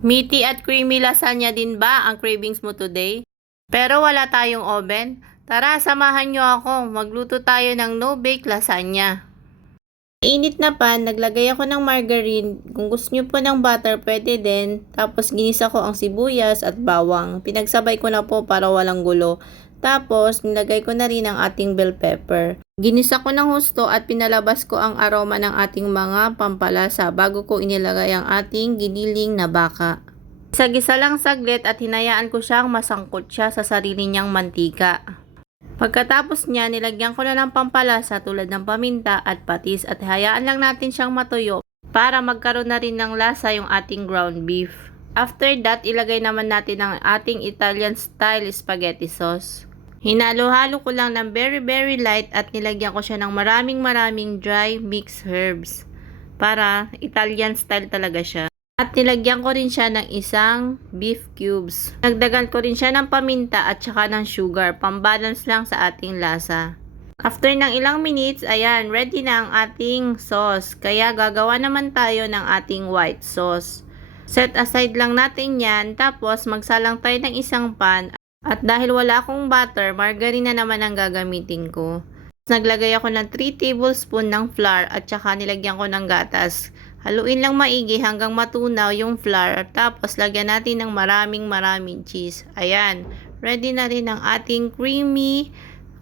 Meaty at creamy lasagna din ba ang cravings mo today? Pero wala tayong oven? Tara, samahan nyo ako. Magluto tayo ng no-bake lasagna. Init na pan, naglagay ako ng margarine. Kung gusto nyo po ng butter, pwede din. Tapos ginisa ko ang sibuyas at bawang. Pinagsabay ko na po para walang gulo. Tapos, nilagay ko na rin ang ating bell pepper. Ginisa ko ng husto at pinalabas ko ang aroma ng ating mga pampalasa bago ko inilagay ang ating giniling na baka. Isa-gisa lang saglit at hinayaan ko siyang masangkot siya sa sarili niyang mantika. Pagkatapos niya, nilagyan ko na ng pampalasa tulad ng paminta at patis at hayaan lang natin siyang matuyo para magkaroon na rin ng lasa yung ating ground beef. After that, ilagay naman natin ang ating Italian style spaghetti sauce. Hinalo-halo ko lang ng very light at nilagyan ko siya ng maraming dry mixed herbs para Italian style talaga siya. At nilagyan ko rin siya ng isang beef cubes. Nagdagan ko rin siya ng paminta at saka ng sugar, pambalance lang sa ating lasa. After ng ilang minutes, ayan, ready na ang ating sauce. Kaya gagawa naman tayo ng ating white sauce. Set aside lang natin yan, tapos magsalang tayo ng isang pan. At dahil wala akong butter, margarine na naman ang gagamitin ko. Naglagay ako ng 3 tablespoon ng flour at saka nilagyan ko ng gatas. Haluin lang maigi hanggang matunaw yung flour. Tapos lagyan natin ng maraming cheese. Ayan, ready na rin ang ating creamy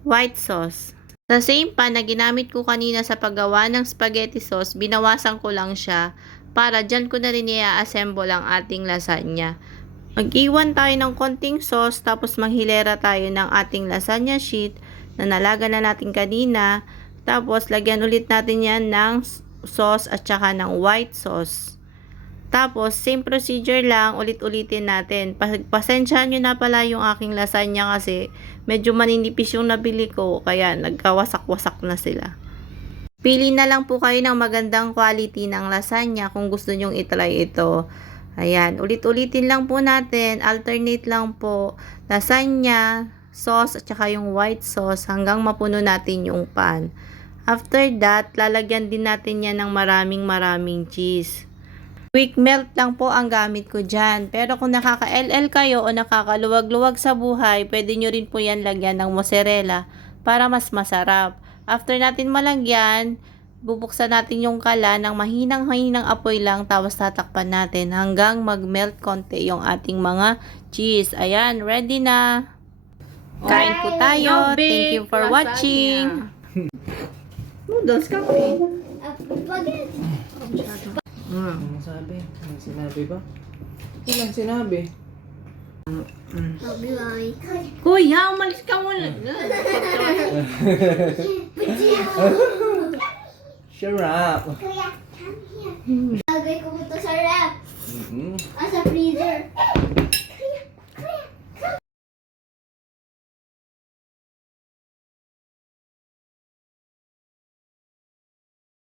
white sauce. Sa same pan na ginamit ko kanina sa paggawa ng spaghetti sauce, binawasan ko lang siya para dyan ko na rin i-assemble ang ating lasagna. Mag-iwan tayo ng konting sauce tapos maghilera tayo ng ating lasagna sheet na nalaga na natin kanina. Tapos lagyan ulit natin yan ng sauce at saka ng white sauce. Tapos same procedure lang, ulit-ulitin natin. Pasensyahan nyo na pala yung aking lasagna kasi medyo maninipis yung nabili ko kaya nagkawasak-wasak na sila. Pili na lang po kayo ng magandang quality ng lasagna kung gusto nyong itry ito. Ayan, ulit-ulitin lang po natin, alternate lang po, lasagna, sauce at saka yung white sauce hanggang mapuno natin yung pan. After that, lalagyan din natin yan ng maraming cheese. Quick melt lang po ang gamit ko dyan. Pero kung nakaka-LL kayo o nakakaluwag-luwag sa buhay, pwede nyo rin po yan lagyan ng mozzarella para mas masarap. After natin malagyan, bubuksan natin yung kala ng mahinang apoy lang tapos tatakpan natin hanggang mag-melt konti yung ating mga cheese. Ayan, ready na. Kain po tayo. Thank you for watching. Noodles kami. Ano sabi? Ano sinabi ba? Ilang sinabi? Kuya, umalis ka muna. Shut up! Lagay ko ito sa ref. Sa freezer.